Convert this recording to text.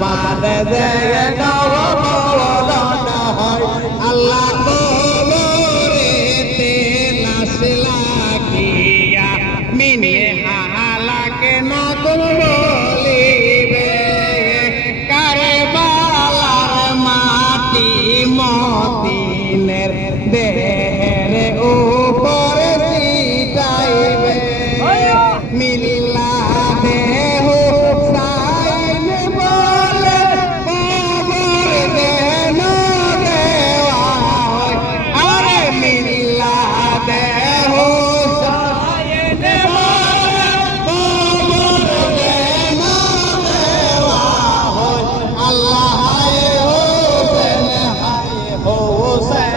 বাদে যে গৌরবন হয় আল্লাহ কবরেতে লাশ লাগিয়া মিনে হালাকে না বলিবে কারবালার মাটি মদিনের দেহের উপরে ছিটাইবে মিল্লা দেহ সাইন বলে কবর দেন দেওয়া হয় আরে মিল্লা দেহ সাইন বলে কবর দেন দেওয়া হয় আল্লাহ হায় হোসেন